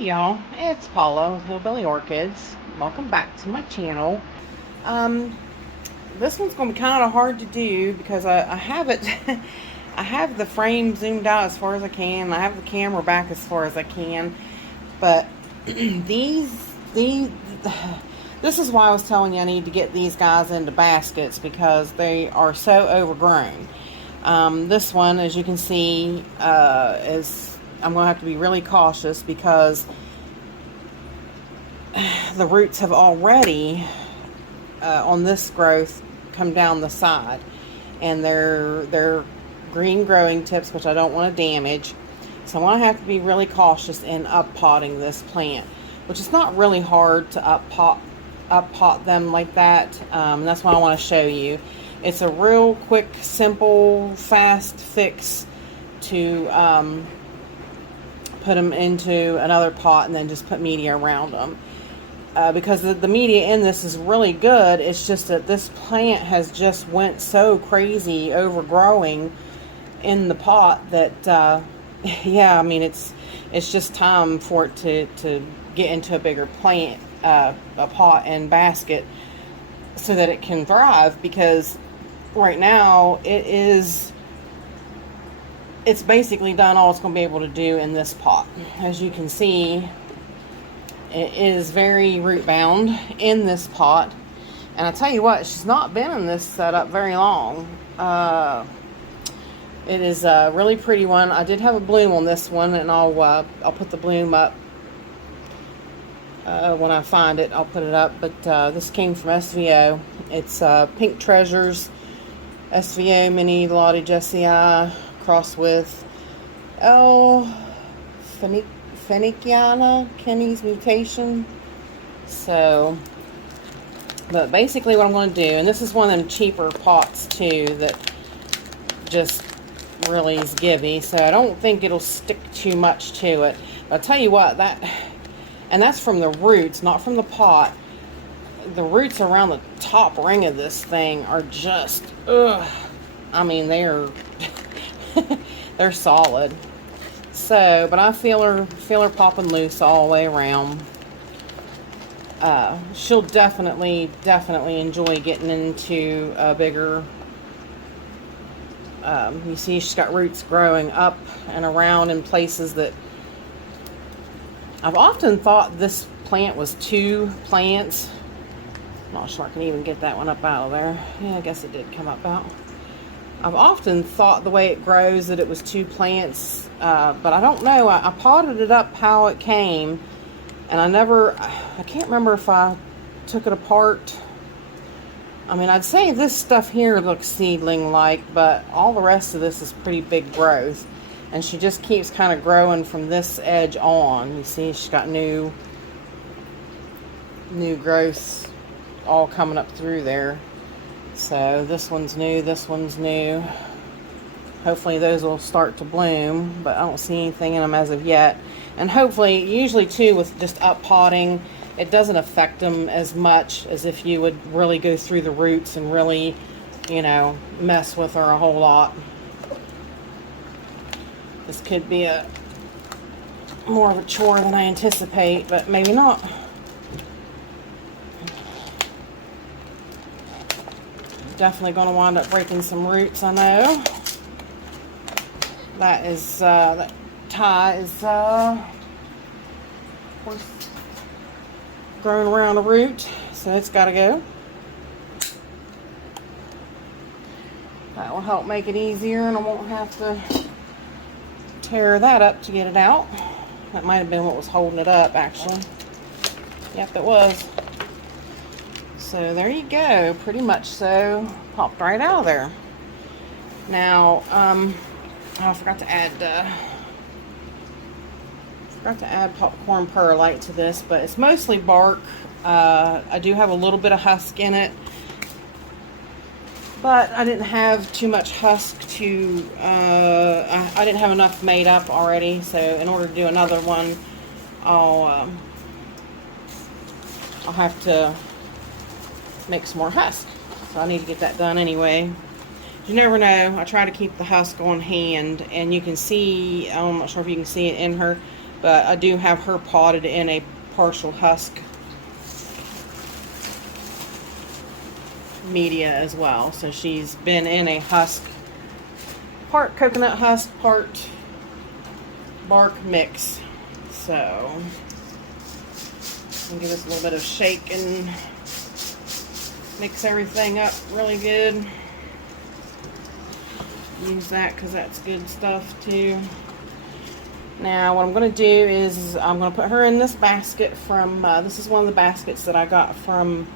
Hey y'all, it's Paula with Hillbilly Orchids. Welcome back to my channel. Um, this one's going to be kind of hard to do because I have it, I have the frame zoomed out as far as I can. I have the camera back as far as I can. But these, this is why I was telling you I need to get these guys into baskets because they are so overgrown. This one, as you can see, I'm going to have to be really cautious because the roots have already, on this growth, come down the side. And they're green growing tips, which I don't want to damage. So I'm going to have to be really cautious in uppotting this plant, which is not really hard to uppot them like that. And that's what I want to show you. It's a real quick, simple, fast fix to put them into another pot and then just put media around them. Because the media in this is really good. It's just that this plant has just went so crazy overgrowing in the pot that, yeah, I mean, it's just time for it to get into a bigger plant, a pot and basket so that it can thrive, because right now it's basically done all it's going to be able to do in this pot. As you can see, it is very root bound in this pot. And I tell you what, she's not been in this setup very long. It is a really pretty one. I did have a bloom on this one, and I'll put the bloom up when I find it. I'll put it up. But this came from SVO. It's Pink Treasures SVO Mini Lottie Jessie crossed with Phoeniciana, Kenny's Mutation. So, but basically what I'm going to do, and this is one of them cheaper pots too that just really is givey, so I don't think it'll stick too much to it. But I'll tell you what, that's from the roots, not from the pot. The roots around the top ring of this thing are just, ugh. I mean, they're they're solid. So, but I feel her popping loose all the way around. She'll definitely enjoy getting into a bigger. You see, she's got roots growing up and around in places that I've often thought this plant was two plants. I'm not sure I can even get that one up out of there. Yeah, I guess it did come up out. I've often thought the way it grows that it was two plants, but I don't know. I potted it up how it came, and I can't remember if I took it apart. I mean, I'd say this stuff here looks seedling-like, but all the rest of this is pretty big growth, and she just keeps kind of growing from this edge on. You see, she's got new growths all coming up through there. So this one's new, this one's new. Hopefully those will start to bloom, but I don't see anything in them as of yet. And hopefully, usually too, with just uppotting, it doesn't affect them as much as if you would really go through the roots and really, you know, mess with her a whole lot. This could be more of a chore than I anticipate, but maybe not. Definitely going to wind up breaking some roots, I know. That is, that tie is, of course, growing around a root, so it's got to go. That will help make it easier, and I won't have to tear that up to get it out. That might have been what was holding it up, actually. Yep, it was. So there you go, pretty much so, popped right out of there. Now, oh, I forgot to add popcorn perlite to this, but it's mostly bark. I do have a little bit of husk in it, but I didn't have too much husk to, I didn't have enough made up already, so in order to do another one, I'll have to make some more husk. So I need to get that done anyway. You never know. I try to keep the husk on hand, and you can see, I'm not sure if you can see it in her, But I do have her potted in a partial husk media as well. So she's been in a husk, part coconut husk, part bark mix. So I'll give this a little bit of shake and mix everything up really good. Use that because that's good stuff too. Now what I'm going to do is I'm going to put her in this basket from, this is one of the baskets that I got from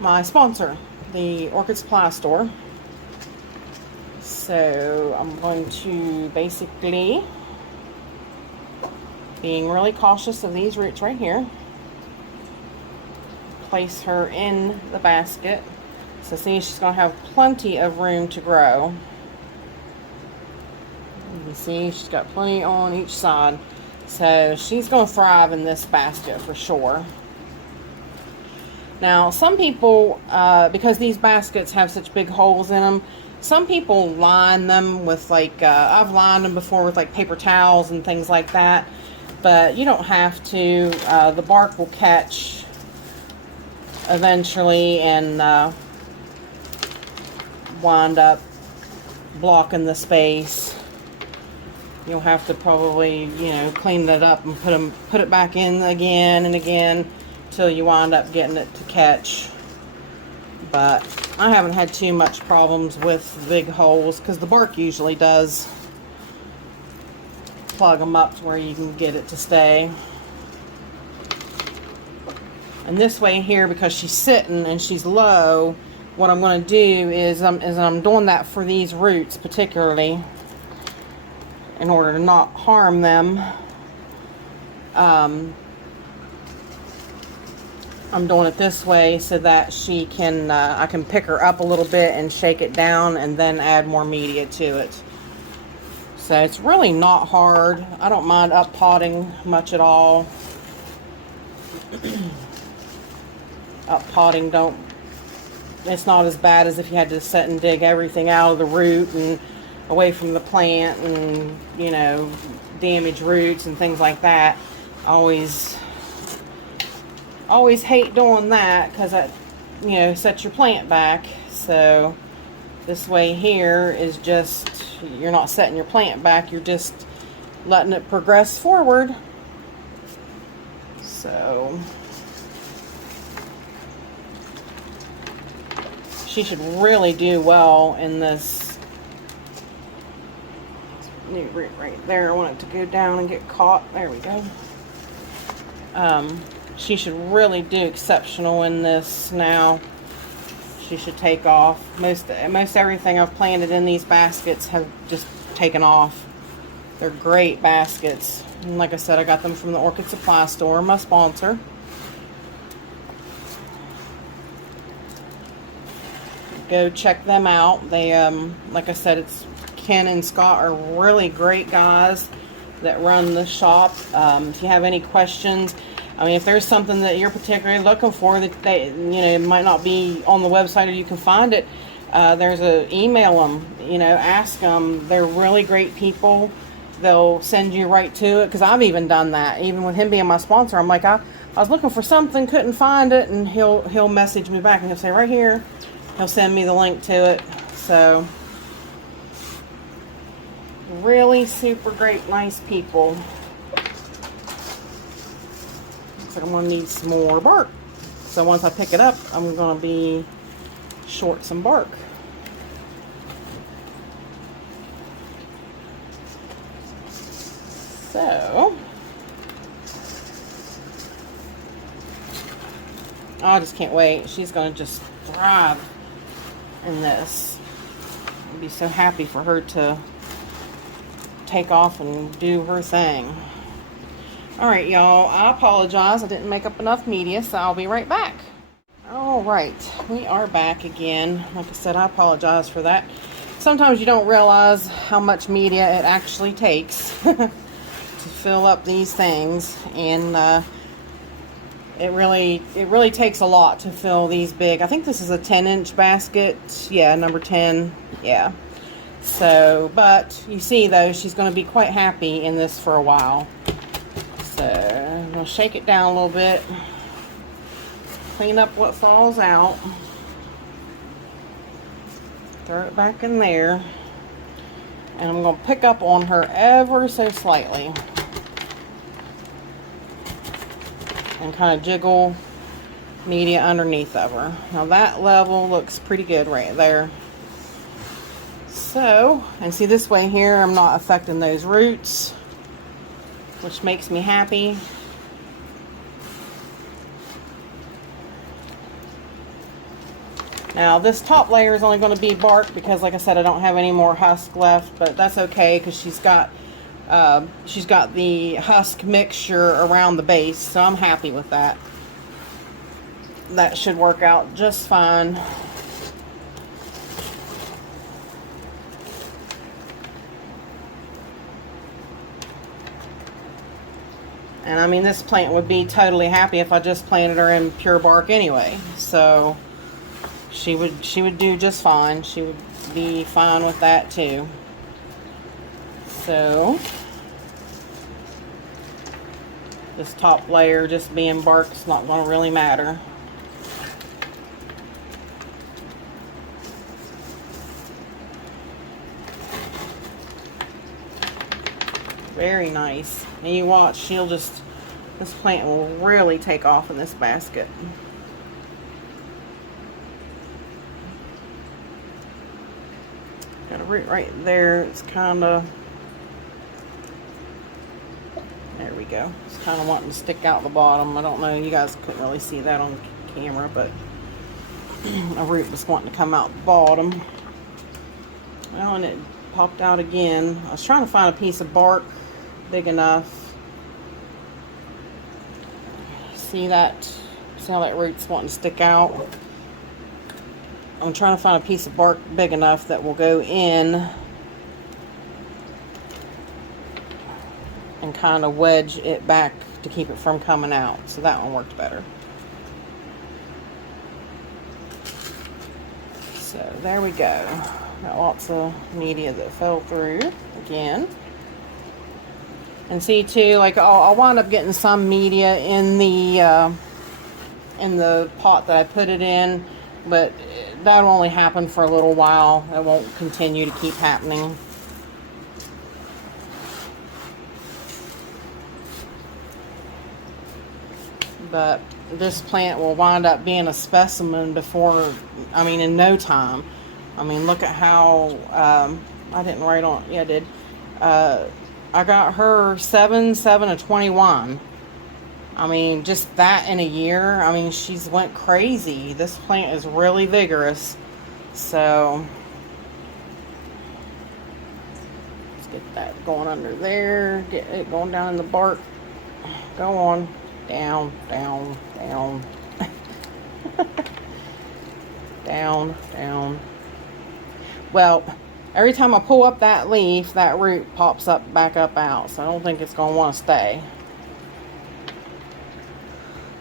my sponsor, the Orchid Supply Store. So I'm going to basically, being really cautious of these roots right here, place her in the basket. So see, she's going to have plenty of room to grow. You can see she's got plenty on each side. So she's going to thrive in this basket for sure. Now some people, because these baskets have such big holes in them, some people line them with like, I've lined them before with like paper towels and things like that. But you don't have to. The bark will catch eventually and wind up blocking the space. You'll have to probably, you know, clean that up and put it back in again and again till you wind up getting it to catch. But I haven't had too much problems with big holes because the bark usually does plug them up to where you can get it to stay. And this way here, because she's sitting and she's low, what I'm going to do is I'm doing that for these roots particularly in order to not harm them. I'm doing it this way so that she can, I can pick her up a little bit and shake it down and then add more media to it. So it's really not hard. I don't mind up potting much at all. Up potting it's not as bad as if you had to sit and dig everything out of the root and away from the plant and, you know, damage roots and things like that. Always hate doing that because that, you know, sets your plant back. So this way here is just, you're not setting your plant back, you're just letting it progress forward. So she should really do well in this new root right there. I want it to go down and get caught. There we go. She should really do exceptional in this now. She should take off. Most everything I've planted in these baskets have just taken off. They're great baskets. And like I said, I got them from the Orchid Supply Store, my sponsor. Go check them out. They, like I said, it's Ken and Scott are really great guys that run the shop. If you have any questions, I mean, if there's something that you're particularly looking for that they, you know, it might not be on the website or you can find it, there's email them, you know, ask them. They're really great people. They'll send you right to it, because I've even done that. Even with him being my sponsor, I'm like, I was looking for something, couldn't find it, and he'll message me back and he'll say, right here. He'll send me the link to it. So really super great, nice people. Looks like I'm going to need some more bark. So once I pick it up, I'm going to be short some bark. So I just can't wait. She's going to just thrive in this. I'd be so happy for her to take off and do her thing. Alright, y'all, I apologize. I didn't make up enough media, so I'll be right back. Alright, we are back again. Like I said, I apologize for that. Sometimes you don't realize how much media it actually takes to fill up these things, and it really takes a lot to fill these big. I think this is a 10-inch basket. Yeah, number 10. Yeah. So, but you see though, she's going to be quite happy in this for a while. So I'm going to shake it down a little bit, clean up what falls out, throw it back in there, and I'm going to pick up on her ever so slightly and kind of jiggle media underneath of her. Now that level looks pretty good right there. So, and see this way here, I'm not affecting those roots, which makes me happy. Now this top layer is only going to be bark because, like I said, I don't have any more husk left, but that's okay because she's got the husk mixture around the base, so I'm happy with that. That should work out just fine. And I mean, this plant would be totally happy if I just planted her in pure bark anyway. So she would do just fine. She would be fine with that too. So this top layer just being bark is not going to really matter. Very nice. And you watch, this plant will really take off in this basket. Got a root right there. It's kind of, there we go. It's kind of wanting to stick out the bottom. I don't know, you guys couldn't really see that on camera, but a root was wanting to come out the bottom. Well, and it popped out again. I was trying to find a piece of bark big enough. See that? See how that root's wanting to stick out? I'm trying to find a piece of bark big enough that will go in and kind of wedge it back to keep it from coming out. So that one worked better. So there we go. Got lots of media that fell through again. And see too, like I'll wind up getting some media in the pot that I put it in, but that'll only happen for a little while. It won't continue to keep happening. But this plant will wind up being a specimen before, I mean, in no time. I mean, look at how, I didn't write on, yeah, I did. I got her 7/7/21. I mean, just that in a year. I mean, she's went crazy. This plant is really vigorous. So, let's get that going under there. Get it going down in the bark. Go on. Down, down, down. Down, down. Well, every time I pull up that leaf, that root pops up back up out. So I don't think it's going to want to stay.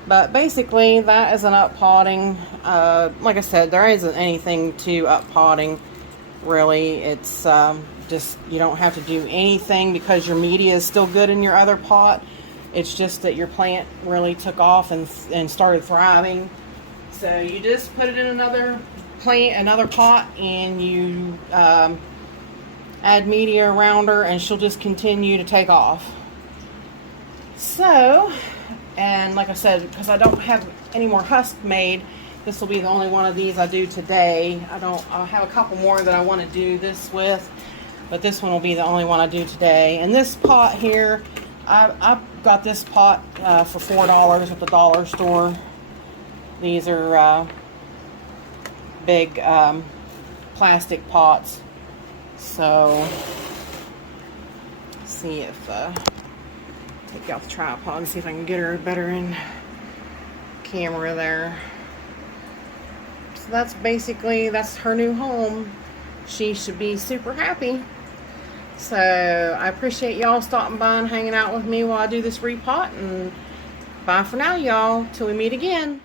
But basically, that is an uppotting. Like I said, there isn't anything to uppotting, really. It's just, you don't have to do anything because your media is still good in your other pot. It's just that your plant really took off and started thriving. So you just put it in another plant, another pot, and you add media around her, and she'll just continue to take off. So, and like I said, because I don't have any more husk made, this will be the only one of these I do today. I'll have a couple more that I want to do this with, but this one will be the only one I do today. And this pot here, I got this pot for $4 at the dollar store. These are big plastic pots. So, let's see if take out the tripod and see if I can get her better in camera there. So that's basically, that's her new home. She should be super happy. So I appreciate y'all stopping by and hanging out with me while I do this repot, and bye for now, y'all, till we meet again.